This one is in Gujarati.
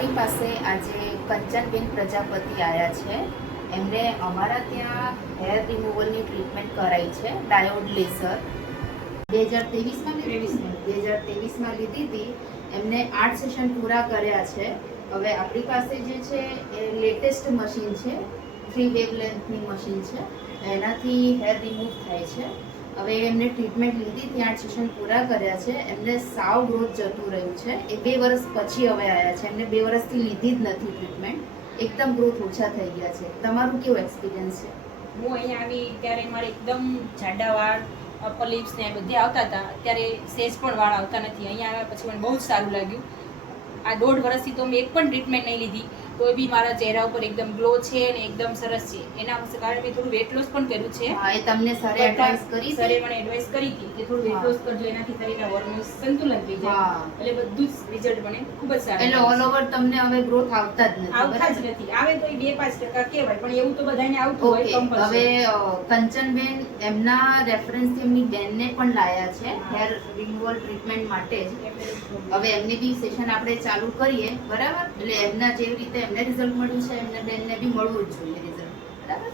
અમારી પાસે આજે કંચનબેન પ્રજાપતિ આવ્યા છે. એમણે અમારા ત્યાં હેર રિમૂવલની ટ્રીટમેન્ટ કરાઈ છે, ડાયોડ લેસર 2023માં લીધી હતી. એમને 8 સેશન પૂરા કર્યા છે. હવે આપણી પાસે જે છે એ લેટેસ્ટ મશીન છે, 3 વેવલેન્થની મશીન છે, એનાથી હેર રિમૂવ થાય છે. હવે એમને ટ્રીટમેન્ટ લીધી, 8 સેશન પૂરા કર્યા છે. એમને સાવ ગ્રોથ જતું રહ્યું છે. એ 2 વર્ષ પછી હવે આવ્યા છે. એમને 2 વર્ષથી લીધી જ નથી ટ્રીટમેન્ટ. એકદમ ગ્રોથ ઓછા થઈ ગયા છે. તમારું કેવું એક્સપિરિયન્સ છે? હું અહીંયા આવી ત્યારે મારે એકદમ જાડા વાળ, અપર લિપ્સ ને બધે આવતા હતા. અત્યારે સેજ પણ વાળ આવતા નથી. અહીંયા આવ્યા પછી મને બહુ જ સારું લાગ્યું. આ 1.5 વર્ષથી તો મેં એક પણ ટ્રીટમેન્ટ નહીં લીધી, તો બી મારા ચહેરા ઉપર એકદમ ગ્લો છે અને એકદમ સરસ છે. એના કારણે મેં થોડું વેટ લોસ પણ કર્યું છે. હા, એ તમને સરે એડવાઇસ કરી સરે મને એડવાઇસ કરી હતી કે થોડું વેટ લોસ કરજો, એનાથી શરીરના હોર્મોન્સ સંતુલન થઈ જાય. એટલે બધું જ રિઝલ્ટ મને ખૂબ જ સારું. એટલે ઓલ ઓવર તમને હવે ગ્રોથ આવતા જ નથી. આવતા જ નથી. આવે તો 2-5% કહેવાય, પણ એવું તો બધાને આવતું હોય. હવે કંચનબેન એમના રેફરન્સથી એમની બેનને પણ લાયા છે હેર રિમૂવલ ટ્રીટમેન્ટ માટે જ. હવે એમની બી સેશન આપણે ચાલુ કરીએ, બરાબર? એટલે એમના જેવી રીતે એમને રિઝલ્ટ મળ્યું છે, એમને બેનને બી મળવું જ જોઈએ રિઝલ્ટ, બરાબર?